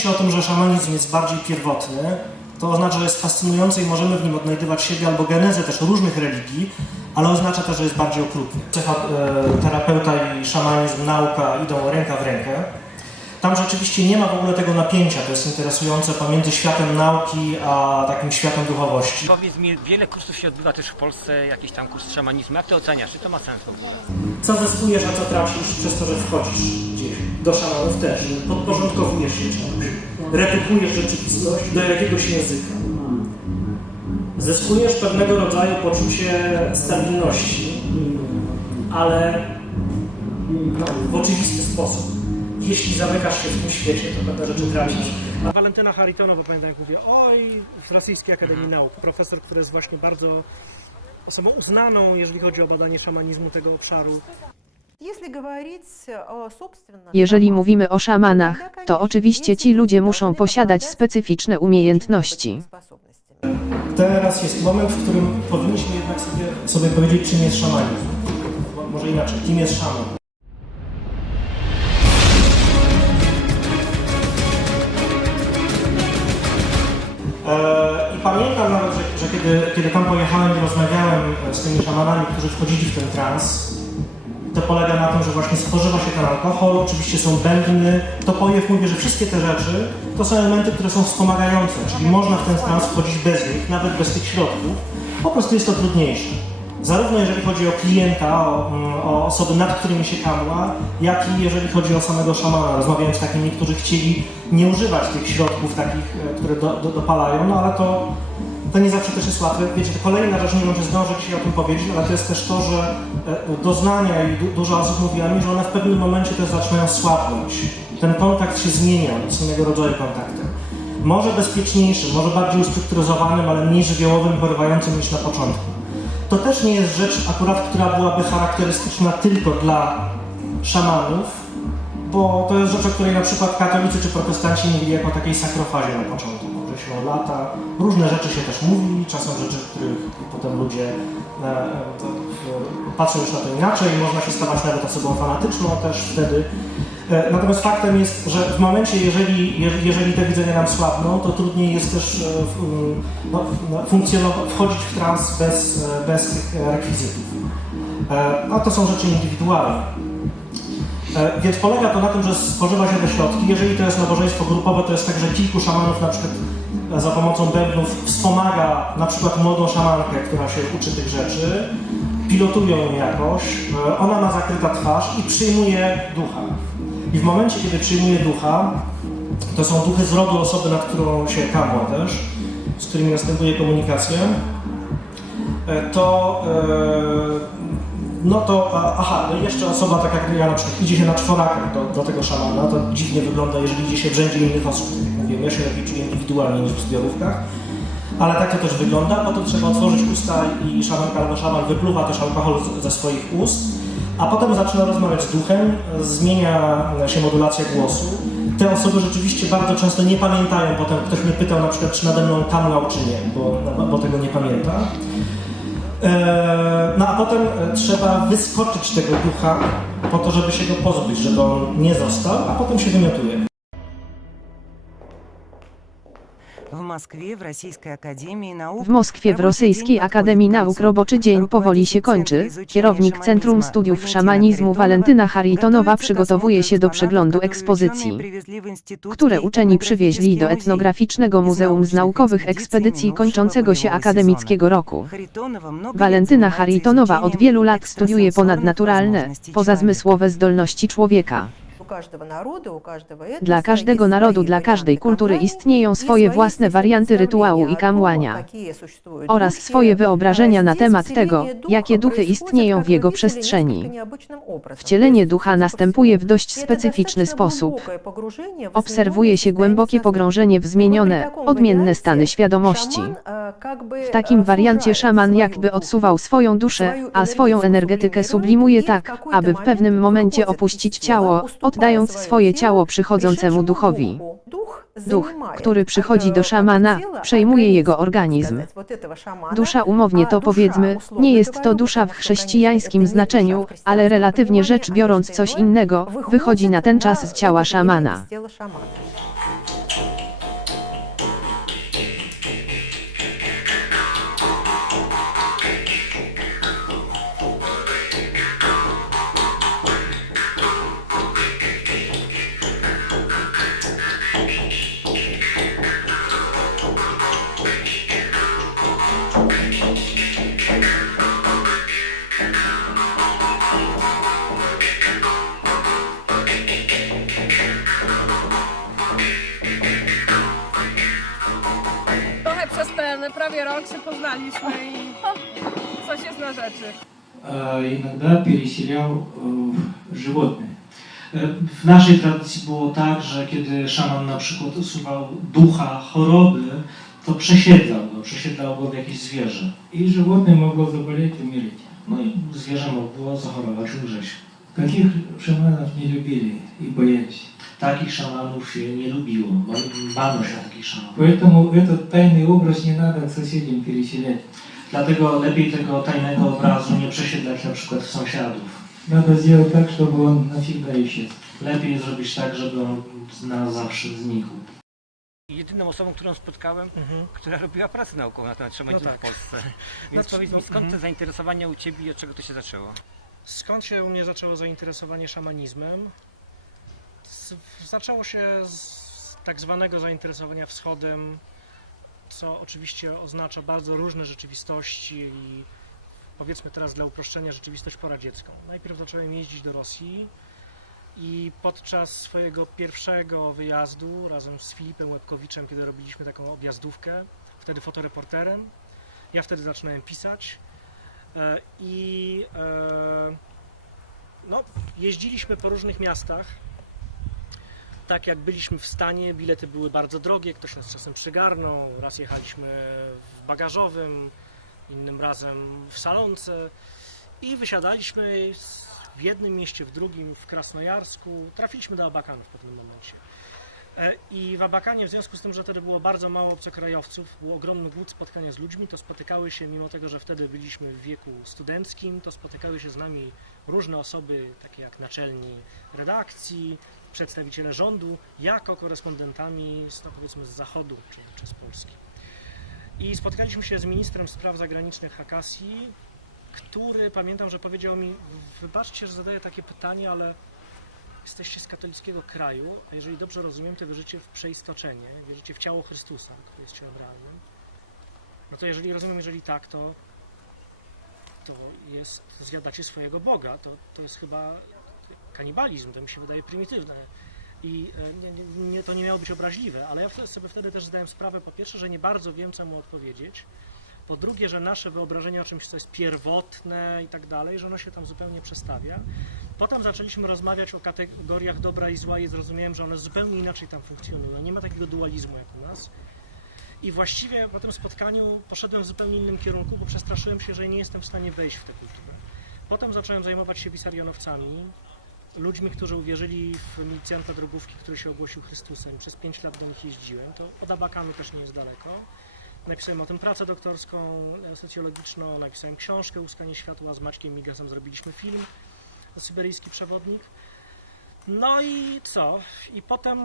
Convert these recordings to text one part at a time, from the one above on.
się o tym, że szamanizm jest bardziej pierwotny, to oznacza, że jest fascynujący i możemy w nim odnajdywać siebie albo genezę też różnych religii, ale oznacza też, że jest bardziej okrutny. E, terapeuta i szamanizm, nauka idą ręka w rękę. Tam rzeczywiście nie ma w ogóle tego napięcia, to jest interesujące pomiędzy światem nauki a takim światem duchowości. Powiedz mi, wiele kursów się odbywa też w Polsce, jakiś tam kurs szamanizmu. Jak to oceniasz? Czy to ma sens w ogóle? Co zyskujesz, a co tracisz przez to, że wchodzisz? do szamanów też. Podporządkowujesz się czemuś. Redukujesz rzeczywistość do jakiegoś języka. Zyskujesz pewnego rodzaju poczucie stabilności, ale w oczywisty sposób. Jeśli zamykasz się w tym świecie, to pewne rzeczy tracisz. A Walentyna Haritonowa, pamiętam jak mówię, oj, w Rosyjskiej Akademii mhm. Nauk, profesor, który jest właśnie bardzo osobą uznaną, jeżeli chodzi o badanie szamanizmu tego obszaru. Jeżeli mówimy o szamanach, to oczywiście ci ludzie muszą posiadać specyficzne umiejętności. Teraz jest moment, w którym powinniśmy jednak sobie, sobie powiedzieć, czym jest szamanizm. Może inaczej, kim jest szaman. E, I pamiętam nawet, że, że kiedy, kiedy tam pojechałem i rozmawiałem z tymi szamanami, którzy wchodzili w ten trans, to polega na tym, że właśnie spożywa się ten alkohol, oczywiście są bębny. To Topojew mówię, że wszystkie te rzeczy to są elementy, które są wspomagające, czyli można w ten stan wchodzić bez nich, nawet bez tych środków. Po prostu jest to trudniejsze. Zarówno jeżeli chodzi o klienta, o, mm, o osoby, nad którymi się kamła, jak i jeżeli chodzi o samego szamana. Rozmawiałem z takimi, którzy chcieli nie używać tych środków takich, e, które do, do, dopalają, no ale to to nie zawsze też jest łatwe. Wiecie, kolejna rzecz, nie może zdążyć się o tym powiedzieć, ale to jest też to, że e, doznania i du dużo osób mówiła mi, że one w pewnym momencie też zaczynają słabnąć. Ten kontakt się zmienia, są innego rodzaju kontakty. Może bezpieczniejszym, może bardziej ustrukturyzowanym, ale mniej żywiołowym, porywającym niż na początku. To też nie jest rzecz akurat, która byłaby charakterystyczna tylko dla szamanów, bo to jest rzecz, o której na przykład katolicy czy protestanci mówili jako takiej sakrofazie na początku lata. Różne rzeczy się też mówi, czasem rzeczy, których potem ludzie e, e, patrzą już na to inaczej, można się stawać nawet osobą fanatyczną też wtedy. E, natomiast faktem jest, że w momencie, jeżeli, jeżeli te widzenia nam słabną, to trudniej jest też no, no wchodzić w trans bez, bez tych rekwizytów. No, to są rzeczy indywidualne. Więc polega to na tym, że spożywa się te środki. Jeżeli to jest nabożeństwo grupowe, to jest tak, że kilku szamanów na przykład za pomocą bębnów wspomaga na przykład młodą szamankę, która się uczy tych rzeczy, pilotują ją jakoś, e, ona ma zakryta twarz i przyjmuje ducha. I w momencie, kiedy przyjmuje ducha, to są duchy z rodu osoby, nad którą się kamła też, z którymi następuje komunikacja, e, to e, no to, aha, no jeszcze osoba, tak jak ja na przykład, idzie się na czworakach do, do tego szamana, to dziwnie wygląda, jeżeli idzie się w rzędzie innych osób, lepiej czuję indywidualnie niż w zbiorówkach. Ale tak to też wygląda, potem trzeba otworzyć usta i szamanka albo szaman wypluwa też alkohol ze swoich ust, a potem zaczyna rozmawiać z duchem, zmienia się modulacja głosu. Te osoby rzeczywiście bardzo często nie pamiętają, potem ktoś mnie pytał na przykład, czy nade mną tam nie, bo, bo tego nie pamięta. E, no a potem e, trzeba wyskoczyć tego ducha po to, żeby się go pozbyć, żeby on nie został, a potem się wymiotuje. В Москве в Российской Академии Наук W Moskwie w Rosyjskiej Akademii Nauk roboczy dzień powoli się kończy. Kierownik Centrum Studiów Szamanizmu Walentyna Haritonowa przygotowuje się do przeglądu ekspozycji, które uczeni przywieźli do Etnograficznego Muzeum z Naukowych Ekspedycji kończącego się akademickiego roku. Walentyna Haritonowa od wielu lat studiuje ponadnaturalne, pozazmysłowe zdolności człowieka. Dla każdego narodu, dla każdej kultury istnieją swoje własne warianty rytuału i kamłania oraz swoje wyobrażenia na temat tego, jakie duchy istnieją w jego przestrzeni. Wcielenie ducha następuje w dość specyficzny sposób. Obserwuje się głębokie pogrążenie w zmienione, odmienne stany e, świadomości. E, w takim wariancie e, szaman jakby odsuwał swoją duszę, a swoją energetykę sublimuje tak, aby w pewnym momencie opuścić ciało, odnaleźć oddając swoje ciało przychodzącemu duchowi. Duch, który przychodzi do szamana, przejmuje jego organizm. Dusza umownie to powiedzmy, nie jest to dusza w chrześcijańskim znaczeniu, ale relatywnie rzecz biorąc coś innego, wychodzi na ten czas z ciała szamana. rok się poznaliśmy i coś jest na rzeczy. э, иногда переселял э, животные. W naszej tradycji było tak, że kiedy szaman na przykład usuwał ducha choroby, to przesiedlał go, przesiedlał go w jakieś zwierzę. И животное могло заболеть, умереть. No i zwierzę mogło zachorować, umrzeć. Таких шаманов не любили и боялись. Takich szamanów się nie lubiło, ba- bano się takich szamanów. Поэтому этот тайный образ не надо к соседям переселять. Dlatego lepiej tego tajnego obrazu nie przesiedlać na przykład sąsiadów. Надо сделать так, чтобы он навсегда исчез. Lepiej zrobić tak, żeby on na zawsze znikł. Jedyną osobą, którą spotkałem, Mhm. która robiła pracę naukową na temat szamanizmu No tak. w Polsce. Więc Znaczy, powiedz mi, no, skąd te mhm. zainteresowania u Ciebie i od czego to się zaczęło? Skąd się u mnie zaczęło zainteresowanie szamanizmem? zaczęło się z tak zwanego zainteresowania wschodem, co oczywiście oznacza bardzo różne rzeczywistości i powiedzmy teraz dla uproszczenia rzeczywistość poradziecką. Najpierw zacząłem jeździć do Rosji i podczas swojego pierwszego wyjazdu razem z Filipem Łebkowiczem, kiedy robiliśmy taką objazdówkę, wtedy fotoreporterem, ja wtedy zaczynałem pisać e, i e, no, jeździliśmy po różnych miastach tak jak byliśmy w stanie, bilety były bardzo drogie, ktoś nas czasem przygarnął, raz jechaliśmy w bagażowym, innym razem w salonce i wysiadaliśmy w jednym mieście, w drugim, w Krasnojarsku. Trafiliśmy do Abakanu w pewnym momencie. E, I w Abakanie, w związku z tym, że wtedy było bardzo mało obcokrajowców, był ogromny głód spotkania z ludźmi, to spotykały się, mimo tego, że wtedy byliśmy w wieku studenckim, to spotykały się z nami różne osoby, takie jak naczelni redakcji, przedstawiciele rządu, jako korespondentami z, no powiedzmy z zachodu czy, czy z Polski. I spotkaliśmy się z ministrem spraw zagranicznych Hakasi, który pamiętam, że powiedział mi: Wybaczcie, że zadaję takie pytanie, ale jesteście z katolickiego kraju, a jeżeli dobrze rozumiem, to wierzycie w przeistoczenie, wierzycie w ciało Chrystusa, które jest ciałem realnym. No to jeżeli rozumiem, jeżeli tak, to, to jest, zjadacie swojego Boga. To, to jest chyba kanibalizm, to mi się wydaje prymitywne i e, nie, nie, to nie miało być obraźliwe, ale ja sobie wtedy też zdałem sprawę, po pierwsze, że nie bardzo wiem, co mu odpowiedzieć, po drugie, że nasze wyobrażenie o czymś, co jest pierwotne i tak dalej, że ono się tam zupełnie przestawia. Potem zaczęliśmy rozmawiać o kategoriach dobra i zła i zrozumiałem, że one zupełnie inaczej tam funkcjonują. Nie ma takiego dualizmu jak u nas. I właściwie po tym spotkaniu poszedłem w zupełnie innym kierunku, bo przestraszyłem się, że nie jestem w stanie wejść w tę kulturę. Potem zacząłem zajmować się wisarionowcami ludźmi, którzy uwierzyli w milicjanta drogówki, który się ogłosił Chrystusem. Przez 5 lat do nich jeździłem. To od Abakanu też nie jest daleko. Napisałem o tym pracę doktorską e, socjologiczną, napisałem książkę Uskanie Światła, z Maćkiem Migasem zrobiliśmy film Syberyjski Przewodnik. No i co? I potem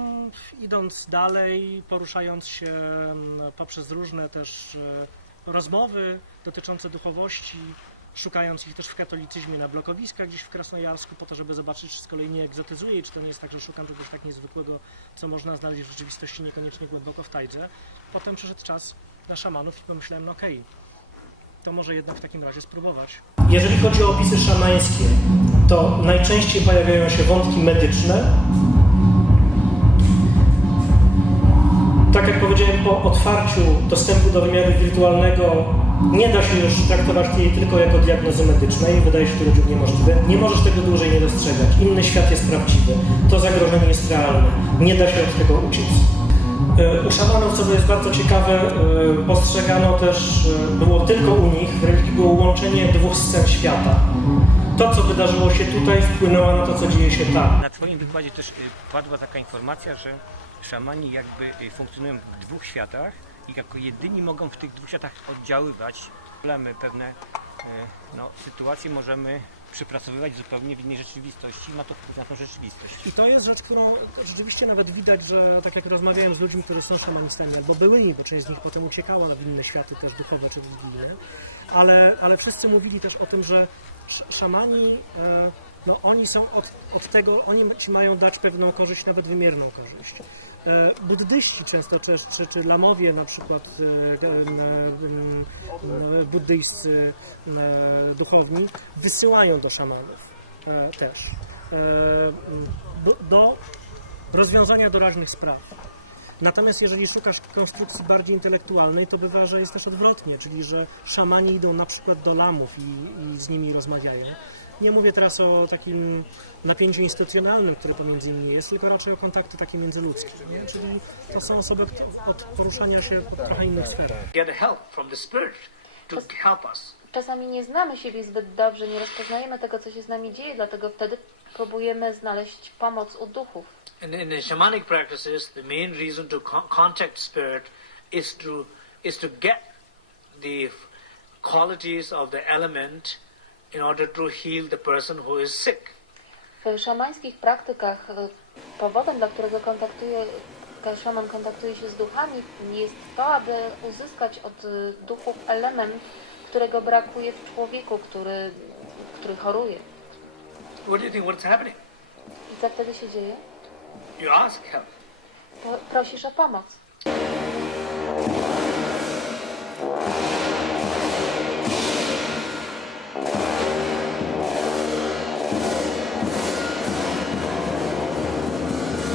idąc dalej, poruszając się mm, poprzez różne też e, rozmowy dotyczące duchowości, szukając ich też w katolicyzmie na blokowiskach gdzieś w Krasnojarsku, po to, żeby zobaczyć, czy z kolei nie egzotyzuję, czy to nie jest tak, że szukam czegoś tak niezwykłego, co można znaleźć w rzeczywistości niekoniecznie głęboko w tajdze. Potem przyszedł czas na szamanów i pomyślałem, no okej, okay, to może jednak w takim razie spróbować. Jeżeli chodzi o opisy szamańskie, to najczęściej pojawiają się wątki medyczne. Tak jak powiedziałem, po otwarciu dostępu do wymiaru wirtualnego nie da się już traktować jej tylko jako diagnozy medycznej, wydaje się to ludziom niemożliwe. Nie możesz tego dłużej nie dostrzegać. Inny świat jest prawdziwy. To zagrożenie jest realne. Nie da się od tego uciec. E, u szamanów, co jest bardzo ciekawe, e, postrzegano też, e, było tylko u nich, w religii było łączenie dwóch scen świata. To, co wydarzyło się tutaj, wpłynęło na to, co dzieje się tam. Na Twoim wykładzie też padła taka informacja, że szamani jakby funkcjonują w dwóch światach, i jako jedyni mogą w tych dwóch światach oddziaływać problemy, pewne e, no, sytuacje możemy przepracowywać zupełnie w innej rzeczywistości ma to wpływ na tą rzeczywistość. I to jest rzecz, którą rzeczywiście nawet widać, że tak jak rozmawiałem z ludźmi, którzy są szamanistami, albo były bo część z nich potem uciekała w inne światy też duchowe czy religijne, ale, ale wszyscy mówili też o tym, że szamani, e, no oni są od, od tego, oni ci mają dać pewną korzyść, nawet wymierną korzyść. E, buddyści często, czy, czy, czy lamowie na przykład, e, e, buddyjscy duchowni, wysyłają do szamanów też do rozwiązania doraźnych spraw. Natomiast jeżeli szukasz konstrukcji bardziej intelektualnej, to bywa, że jest też odwrotnie, czyli że szamani idą na przykład do lamów i, i z nimi rozmawiają. Nie mówię teraz o takim napięciu instytucjonalnym, który pomiędzy nimi jest, tylko raczej o kontakty takie międzyludzkie. Nie? Czyli to są osoby od poruszania się po trochę innych sferach. Czasami nie znamy siebie zbyt dobrze, nie rozpoznajemy tego, co się z nami dzieje, dlatego wtedy próbujemy znaleźć pomoc u duchów. And in the shamanic practices, the main reason to contact spirit is to, is to get the qualities of the element in order to heal the person who is sick. W szamańskich praktykach e, powodem, dla którego kontaktuje, szaman kontaktuje się z duchami, jest to, aby uzyskać od e, duchów element, którego brakuje w człowieku, który, który choruje. What do you think, what's happening? I co wtedy się dzieje? You ask help. Po, prosisz o pomoc.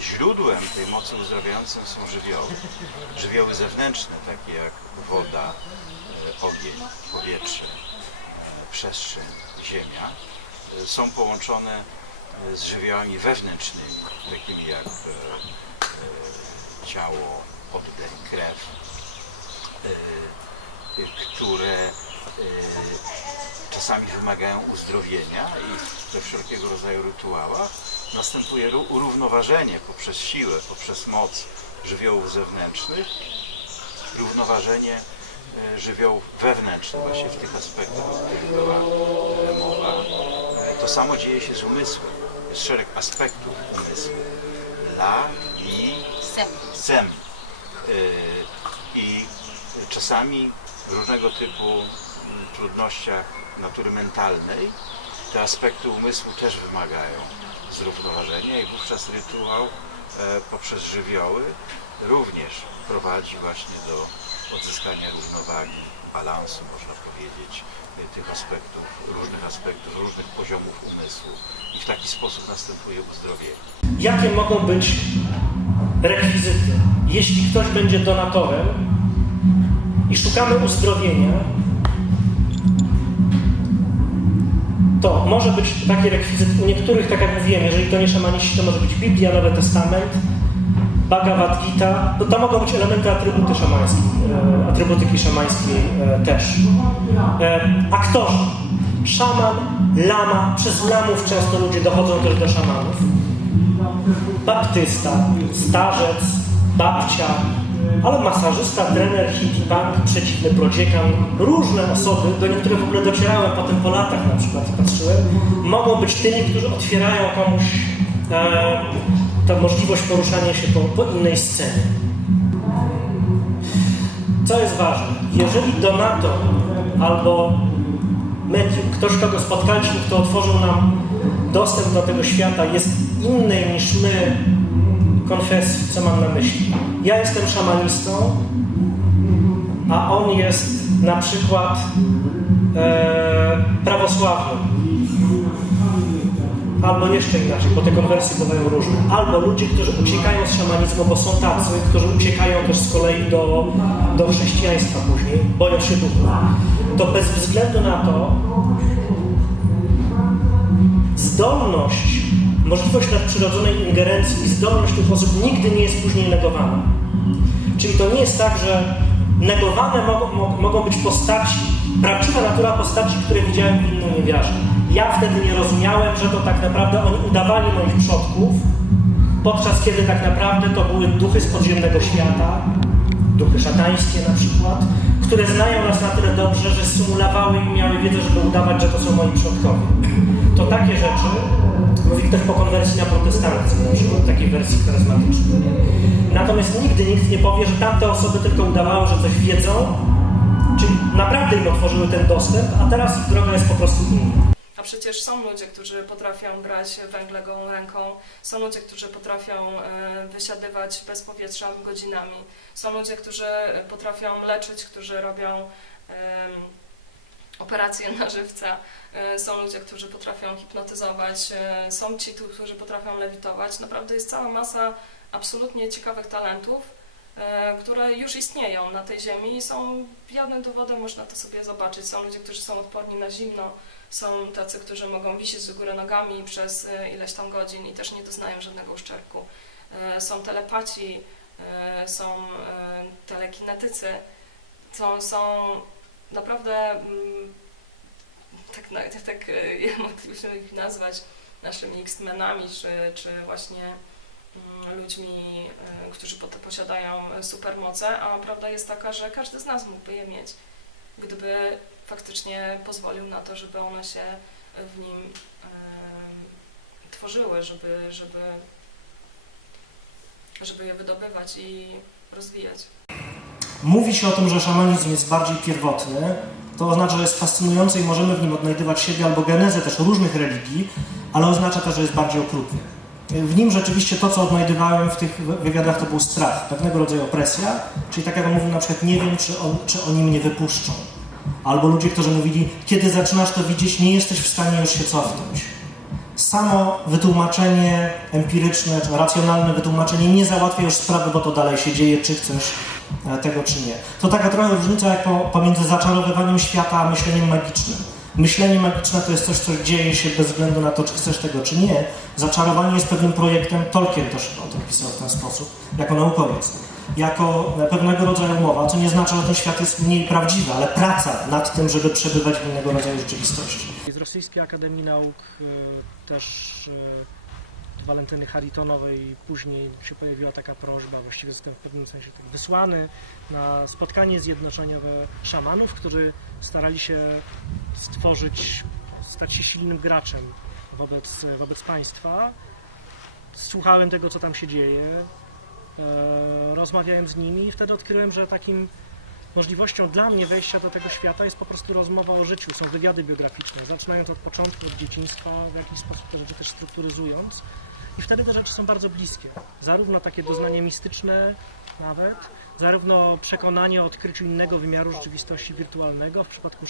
źródłem tej mocy uzdrawiającej są żywioły. Żywioły zewnętrzne, takie jak woda, e, ogień, powietrze, przestrzeń, ziemia, e, są połączone e, z żywiołami wewnętrznymi, takimi jak ciało, oddech, krew, które czasami wymagają uzdrowienia i we wszelkiego rodzaju rytuałach, następuje równoważenie poprzez siłę, poprzez moc żywiołów zewnętrznych, równoważenie e, żywiołów wewnętrznych właśnie w tych aspektach, o których była e, mowa. E, to samo dzieje się z umysłem. Jest szereg aspektów umysłu. La, mi, sem. sem. I czasami w różnego typu trudnościach natury mentalnej te aspekty umysłu też wymagają zrównoważenia i wówczas rytuał e, poprzez żywioły również prowadzi właśnie do odzyskania równowagi, balansu można powiedzieć, e, tych aspektów, różnych aspektów, różnych poziomów umysłu i w taki sposób następuje uzdrowienie. Jakie mogą być rekwizyty? Jeśli ktoś będzie donatorem i szukamy uzdrowienia, to może być taki rekwizyt u niektórych, tak jak mówiłem, jeżeli to nie szamaniści, to może być Biblia, Nowy Testament, Bhagavad Gita, to mogą być elementy atrybuty szamańskiej, e, atrybutyki szamańskiej e, też. E, Aktorzy, szaman, lama, przez lamów często ludzie dochodzą też do szamanów. Baptysta, starzec, babcia, ale masażysta, trener, hikibank, przeciwny prodziekan, różne osoby, do niektórych w ogóle docierałem potem po latach na przykład, patrzyłem, mogą być tymi, którzy otwierają komuś e, tę możliwość poruszania się po, po innej scenie. Co jest ważne? Jeżeli donator albo medium, ktoś, kogo spotkaliśmy, kto otworzył nam dostęp do tego świata, jest inny niż my konfesji, co mam na myśli. Ja jestem szamanistą, a on jest na przykład e, prawosławnym. Albo jeszcze inaczej, bo te konwersje bywają różne. Albo ludzie, którzy uciekają z szamanizmu, bo są tacy, którzy uciekają też z kolei do, do chrześcijaństwa później, boją się duchów. To bez względu na to, zdolność Możliwość nadprzyrodzonej ingerencji i zdolność tych osób nigdy nie jest później negowana. Czyli to nie jest tak, że negowane mogą, mogą być postaci, prawdziwa natura postaci, które widziałem w innym niewiarze. Ja wtedy nie rozumiałem, że to tak naprawdę oni udawali moich przodków, podczas kiedy tak naprawdę to były duchy z podziemnego świata, duchy szatańskie na przykład, które znają nas na tyle dobrze, że symulowały i miały wiedzę, żeby udawać, że to są moi przodkowie. To takie rzeczy też po konwersji na protestantyzm, na przykład takiej wersji charyzmatycznej. Natomiast nigdy nikt nie powie, że tamte osoby tylko udawały, że coś wiedzą, czyli naprawdę im otworzyły ten dostęp, a teraz ich droga jest po prostu inna. A przecież są ludzie, którzy potrafią grać węgle ręką, są ludzie, którzy potrafią e, wysiadywać bez powietrza godzinami, są ludzie, którzy potrafią leczyć, którzy robią operacje na żywca, e, są ludzie, którzy potrafią hipnotyzować, e, są ci, którzy potrafią lewitować. Naprawdę jest cała masa absolutnie ciekawych talentów, e, które już istnieją na tej ziemi i są jawnym dowodem, można to sobie zobaczyć. Są ludzie, którzy są odporni na zimno, są tacy, którzy mogą wisieć z góry nogami przez ileś tam godzin i też nie doznają żadnego uszczerbku. Są telepaci, są telekinetycy, są, są naprawdę mm, tak, tak, tak, tak moglibyśmy ich nazwać naszymi X-menami, czy, czy właśnie mm, ludźmi, e, którzy posiadają supermoce, a prawda jest taka, że każdy z nas mógłby je mieć, gdyby faktycznie pozwolił na to, żeby one się w nim e, tworzyły, żeby, żeby, żeby je wydobywać i rozwijać mówi się o tym, że szamanizm jest bardziej pierwotny, to oznacza, że jest fascynujący i możemy w nim odnajdywać siebie albo genezę też różnych religii, ale oznacza też, że jest bardziej okrutny. W nim rzeczywiście to, co odnajdywałem w tych wywiadach, to był strach, pewnego rodzaju opresja, czyli tak jak on mówił na przykład, nie wiem, czy, on, czy oni mnie wypuszczą. Albo ludzie, którzy mówili, kiedy zaczynasz to widzieć, nie jesteś w stanie już się cofnąć. Samo wytłumaczenie empiryczne, czy racjonalne wytłumaczenie nie załatwia już sprawy, bo to dalej się dzieje, czy chcesz E, tego czy nie. To taka trochę różnica jak pomiędzy zaczarowywaniem świata a myśleniem magicznym. Myślenie magiczne to jest coś, co dzieje się bez względu na to, czy chcesz tego, czy nie. Zaczarowanie jest pewnym projektem. Tolkien też o tym pisał w ten sposób, jako naukowiec. Jako e, pewnego rodzaju mowa, co nie znaczy, że ten świat jest mniej prawdziwy, ale praca nad tym, żeby przebywać w innego rodzaju rzeczywistości. Z Rosyjskiej Akademii Nauk e, też Walentyny Haritonowej później się pojawiła taka prośba, właściwie zostałem w pewnym sensie tak wysłany na spotkanie zjednoczeniowe szamanów, którzy starali się stworzyć, stać się silnym graczem wobec, wobec państwa. Słuchałem tego, co tam się dzieje, e, rozmawiałem z nimi i wtedy odkryłem, że takim możliwością dla mnie wejścia do tego świata jest po prostu rozmowa o życiu, są wywiady biograficzne, zaczynając od początku, od dzieciństwa, w jakiś sposób te rzeczy też strukturyzując. I wtedy te rzeczy są bardzo bliskie. Zarówno takie doznanie mistyczne nawet, zarówno przekonanie o odkryciu innego wymiaru rzeczywistości wirtualnego, w przypadku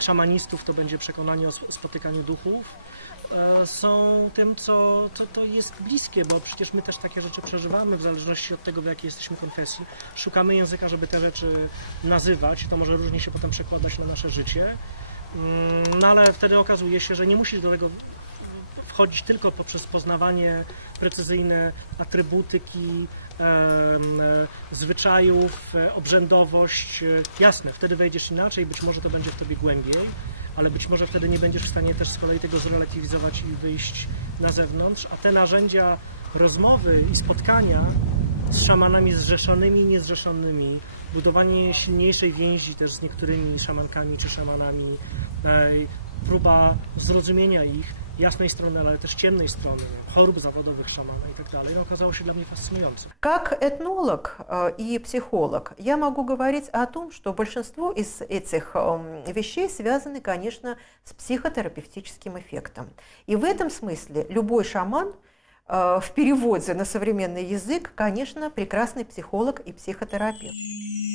szamanistów to będzie przekonanie o spotykaniu duchów, E, są tym, co, co to jest bliskie, bo przecież my też takie rzeczy przeżywamy w zależności od tego, w jakiej jesteśmy konfesji. Szukamy języka, żeby te rzeczy nazywać, to może różnie się potem przekładać na nasze życie, mm, no ale wtedy okazuje się, że nie musisz do tego wchodzić tylko poprzez poznawanie precyzyjne atrybutyki, e, zwyczajów, e, obrzędowość. Jasne, wtedy wejdziesz inaczej, być może to będzie w tobie głębiej, ale być może wtedy nie będziesz w stanie też z kolei tego zrelatywizować i wyjść na zewnątrz, a te narzędzia rozmowy i spotkania z szamanami zrzeszonymi i niezrzeszonymi, budowanie silniejszej więzi też z niektórymi szamankami czy szamanami, e, próba zrozumienia ich, jasnej strony, ale też ciemnej strony, chorób zawodowych szamana i tak dalej, okazało się dla mnie fascynującym. Как этнолог э, и психолог, я могу говорить о том, что большинство из этих эм, вещей связаны, конечно, с психотерапевтическим эффектом. И в этом смысле любой шаман э, в переводе на современный язык, конечно, прекрасный психолог и психотерапевт.